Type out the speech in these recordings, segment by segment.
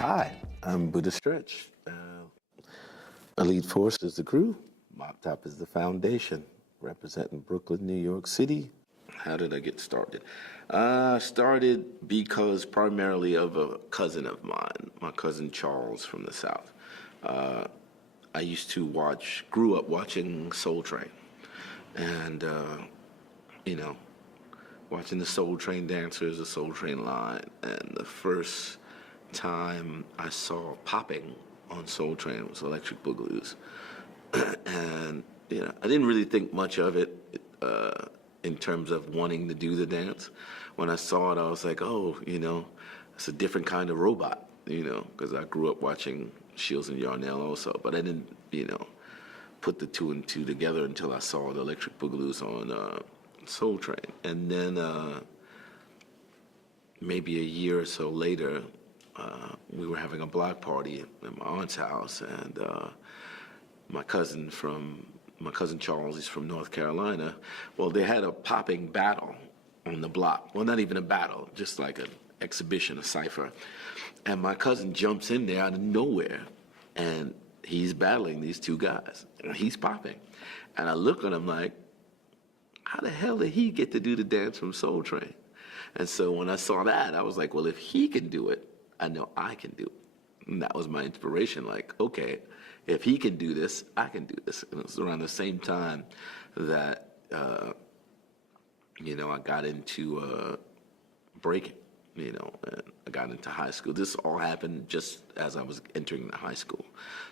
Hi, I'm Buddha Stretch. Elite Force is the crew. Mop Top is the foundation, representing Brooklyn, New York City. How did I get started? Started because primarily of a cousin of mine, my cousin Charles from the South. I used to grew up watching Soul Train, and you know, watching the Soul Train dancers, the Soul Train line, and the first time I saw popping on Soul Train was Electric Boogaloo's, and I didn't really think much of it in terms of wanting to do the dance. When I saw it, I was like, oh, it's a different kind of robot, because I grew up watching Shields and Yarnell also, but I didn't, put the two and two together until I saw the Electric Boogaloo's on Soul Train. And then maybe a year or so later, we were having a block party at my aunt's house, and my cousin Charles, he's from North Carolina. Well, they had a popping battle on the block. Well, not even a battle, just like an exhibition, a cipher. And my cousin jumps in there out of nowhere, and he's battling these two guys, and he's popping. And I look at him like, how the hell did he get to do the dance from Soul Train? And so when I saw that, I was like, well, if he can do it, I know I can do it. And that was my inspiration, like, okay, if he can do this, I can do this. And it was around the same time that, I got into breaking, and I got into high school. This all happened just as I was entering the high school.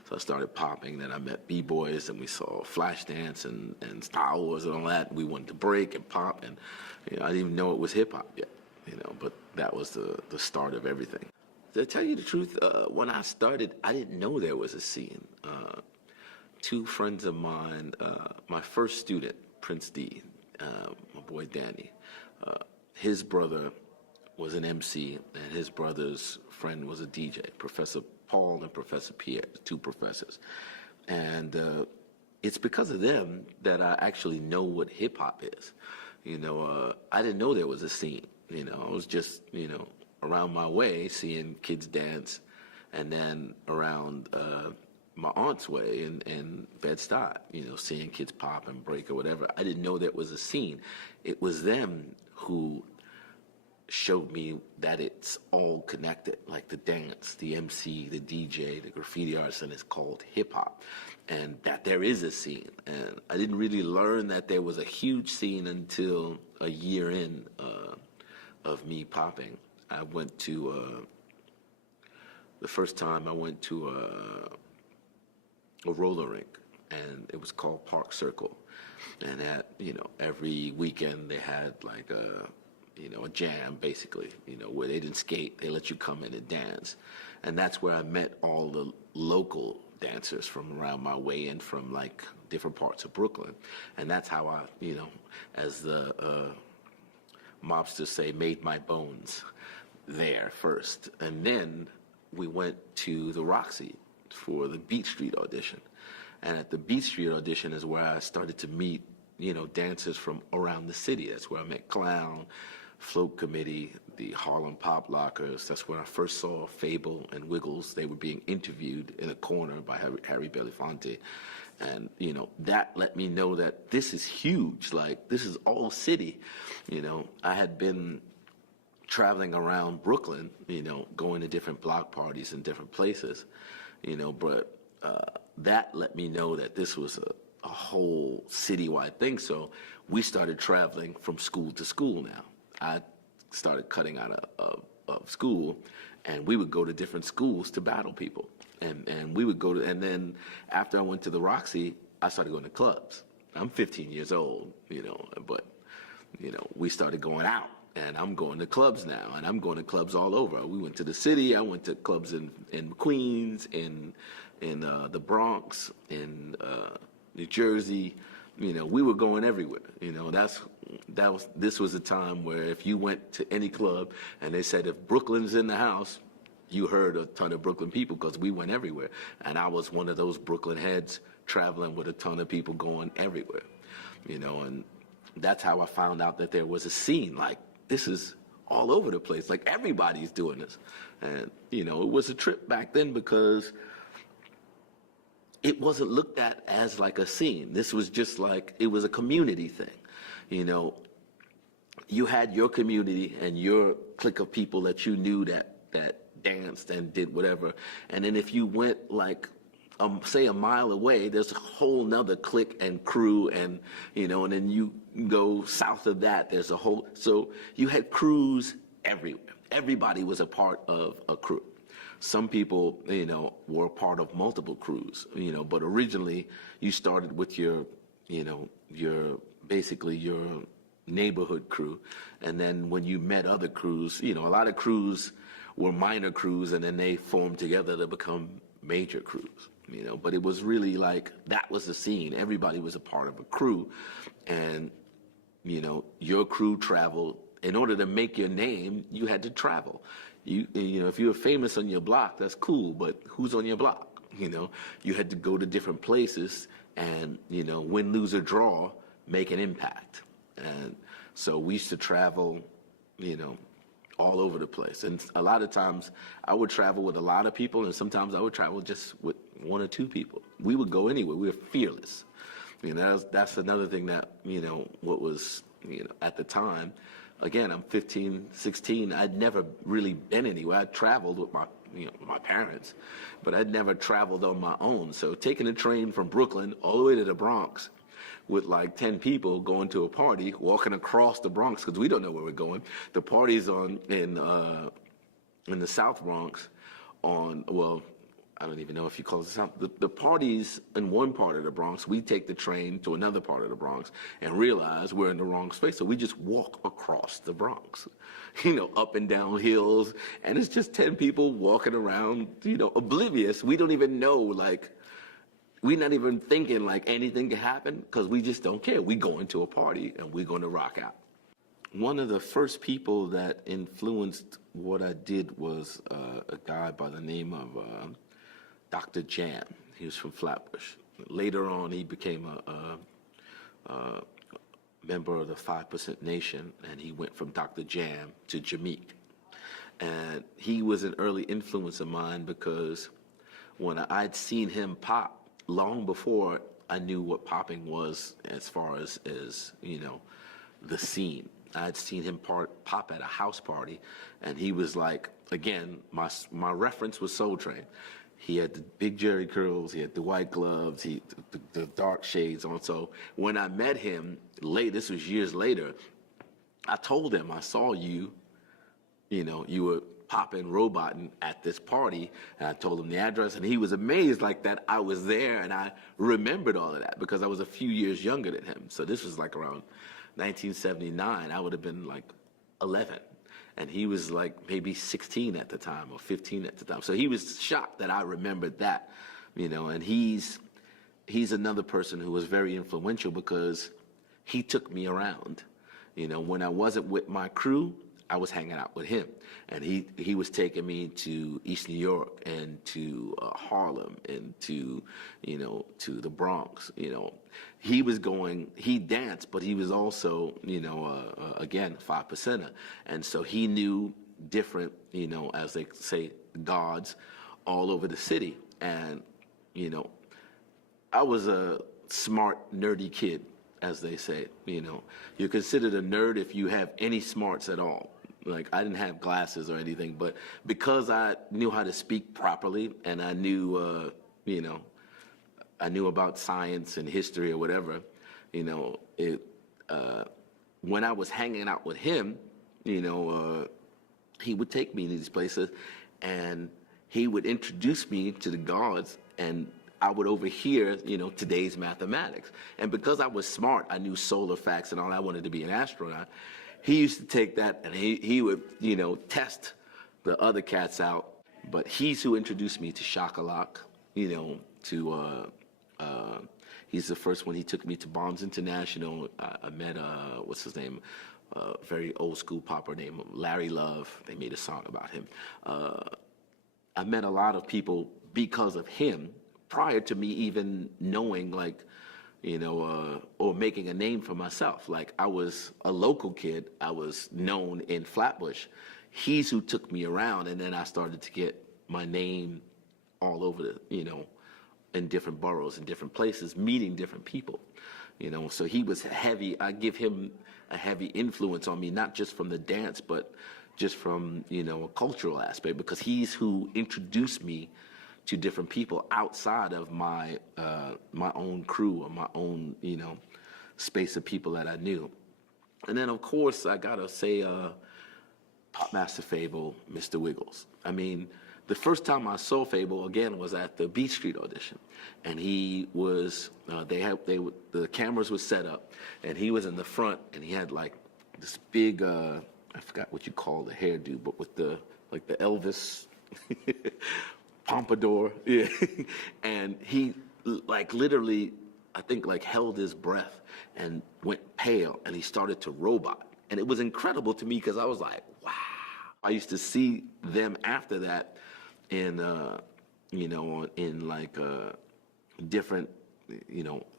So I started popping, then I met B-boys, and we saw Flashdance and Star Wars and all that. We wanted to break and pop, and I didn't even know it was hip-hop yet, but that was the start of everything. To tell you the truth, when I started, I didn't know there was a scene. Two friends of mine, my first student, Prince D, my boy Danny, his brother was an MC, and his brother's friend was a DJ, Professor Paul and Professor Pierre, two professors. And it's because of them that I actually know what hip-hop is. I didn't know there was a scene. I was just, around my way, seeing kids dance, and then around my aunt's way in Bed-Stuy, seeing kids pop and break or whatever. I didn't know that was a scene. It was them who showed me that it's all connected, like the dance, the MC, the DJ, the graffiti artist, and it's called hip-hop, and that there is a scene. And I didn't really learn that there was a huge scene until a year in of me popping. I went to, the first time I went to a roller rink, and it was called Park Circle. And every weekend they had like a jam, basically, where they didn't skate, they let you come in and dance. And that's where I met all the local dancers from around my way and from like different parts of Brooklyn. And that's how I, as the mobsters say, made my bones there first. And then we went to the Roxy for the Beat Street audition. And at the Beat Street audition is where I started to meet, dancers from around the city. That's where I met Clown, Float Committee, the Harlem Pop Lockers. That's where I first saw Fable and Wiggles. They were being interviewed in a corner by Harry Belafonte. And, that let me know that this is huge. Like, this is all city. I had been traveling around Brooklyn, going to different block parties in different places, but that let me know that this was a whole citywide thing. So we started traveling from school to school now. I started cutting out of school, and we would go to different schools to battle people. And we would go to, and then after I went to the Roxy, I started going to clubs. I'm 15 years old, but, we started going out. And I'm going to clubs now, and I'm going to clubs all over. We went to the city. I went to clubs in Queens, in the Bronx, in New Jersey. We were going everywhere. This was a time where if you went to any club and they said if Brooklyn's in the house, you heard a ton of Brooklyn people because we went everywhere. And I was one of those Brooklyn heads traveling with a ton of people going everywhere. And that's how I found out that there was a scene. Like, this is all over the place. Like everybody's doing this. And, you know, it was a trip back then because it wasn't looked at as like a scene. This was just like, it was a community thing. You know, you had your community and your clique of people that you knew that danced and did whatever. And then if you went like, say a mile away, there's a whole nother clique and crew, and you know, and then you go south of that, there's a whole, so you had crews everywhere. Everybody was a part of a crew. Some people, you know, were a part of multiple crews, you know, but originally you started with your, you know, basically your neighborhood crew. And then when you met other crews, you know, a lot of crews were minor crews, and then they formed together to become major crews, you know. But it was really like, that was the scene. Everybody was a part of a crew. And, you know, your crew traveled. In order to make your name, you had to travel. You know, if you were famous on your block, that's cool, but who's on your block? You know, you had to go to different places and, you know, win, lose, or draw, make an impact. And so we used to travel, you know, all over the place. And a lot of times I would travel with a lot of people, and sometimes I would travel just with one or two people. We would go anywhere. We were fearless. You know, that's another thing that, you know, what was, you know, at the time, again, I'm 15, 16. I'd never really been anywhere. I traveled with my parents, but I'd never traveled on my own. So taking a train from Brooklyn all the way to the Bronx with like 10 people going to a party, walking across the Bronx, because we don't know where we're going. The party's in the South Bronx on, well, I don't even know if you call it the South. The party's in one part of the Bronx. We take the train to another part of the Bronx and realize we're in the wrong space. So we just walk across the Bronx, you know, up and down hills. And it's just 10 people walking around, you know, oblivious. We don't even know, like, we're not even thinking like anything could happen, because we just don't care. We go into a party and we're going to rock out. One of the first people that influenced what I did was a guy by the name of Dr. Jam. He was from Flatbush. Later on, he became a member of the 5% Nation, and he went from Dr. Jam to Jameek. And he was an early influence of mine because when I'd seen him pop, long before I knew what popping was, as far as you know, the scene. I'd seen him pop at a house party, and he was like, again, my reference was Soul Train. He had the big jerry curls, he had the white gloves, the dark shades on. So when I met him this was years later, I told him, I saw you, you know, you were popping, roboting at this party, and I told him the address, and he was amazed like that I was there, and I remembered all of that because I was a few years younger than him. So this was like around 1979. I would have been like 11, and he was like maybe 16 at the time or 15 at the time. So he was shocked that I remembered that, you know. And he's another person who was very influential because he took me around. You know, when I wasn't with my crew, I was hanging out with him, and he was taking me to East New York and to Harlem and to, you know, to the Bronx. You know, he danced, but he was also, you know, again, 5%er. And so he knew different, you know, as they say, gods all over the city. And, you know, I was a smart, nerdy kid, as they say. You know, you're considered a nerd if you have any smarts at all. Like, I didn't have glasses or anything, but because I knew how to speak properly, and I knew, you know, I knew about science and history or whatever, you know, when I was hanging out with him, you know, he would take me to these places, and he would introduce me to the gods, and I would overhear, you know, today's mathematics. And because I was smart, I knew solar facts and all. I wanted to be an astronaut. He used to take that, and he would, you know, test the other cats out. But he's who introduced me to Shakalak, you know, he's the first one. He took me to Bonds International. I met, what's his name? Very old school popper named Larry Love. They made a song about him. I met a lot of people because of him prior to me even knowing, like, or making a name for myself. Like I was a local kid, I was known in Flatbush. He's who took me around, and then I started to get my name all over in different boroughs and different places, meeting different people. So he was heavy. I give him a heavy influence on me, not just from the dance, but just from a cultural aspect, because he's who introduced me to different people outside of my my own crew or my own space of people that I knew. And then of course I gotta say Popmaster Fable, Mr. Wiggles. I mean, the first time I saw Fable again was at the Beat Street audition, and he was the cameras were set up, and he was in the front, and he had like this big I forgot what you call the hairdo, but with the Elvis pompadour, yeah, and he like literally I think like held his breath and went pale, and he started to robot, and it was incredible to me because I was like, wow. I used to see them after that in in like different,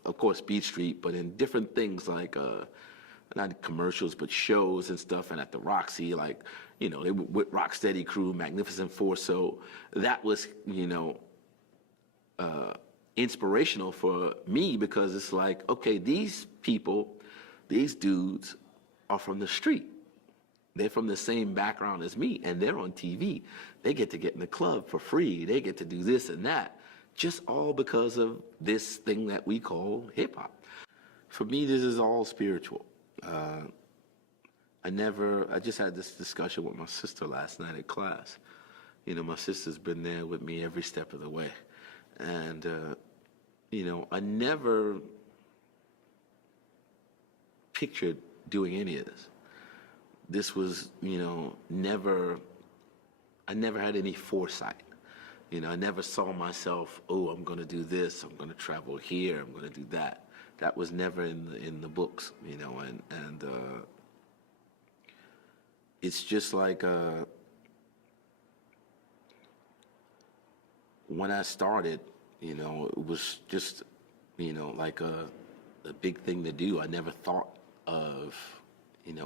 of course Beat Street, but in different things like not commercials but shows and stuff, and at the Roxy, like they were with Rocksteady Crew, Magnificent Force. So that was inspirational for me, because it's like, okay, these people, these dudes are from the street. They're from the same background as me, and they're on TV. They get to get in the club for free. They get to do this and that, just all because of this thing that we call hip hop. For me, this is all spiritual. I just had this discussion with my sister last night at class. My sister's been there with me every step of the way. And, I never pictured doing any of this. This was, I never had any foresight. I never saw myself, oh, I'm going to do this, I'm going to travel here, I'm going to do that. That was never in the books, and it's just like when I started, it was just, like a big thing to do. I never thought of,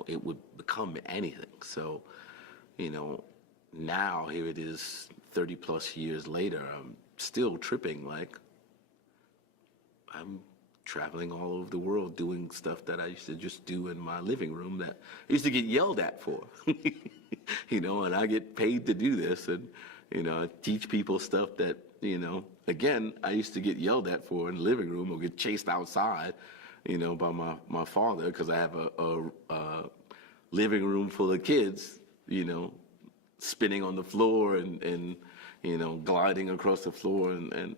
it would become anything. So, now here it is 30 plus years later, I'm still tripping, like I'm traveling all over the world doing stuff that I used to just do in my living room that I used to get yelled at for, and I get paid to do this, and, I teach people stuff that, again, I used to get yelled at for in the living room or get chased outside, by my father, because I have a living room full of kids, spinning on the floor and gliding across the floor, and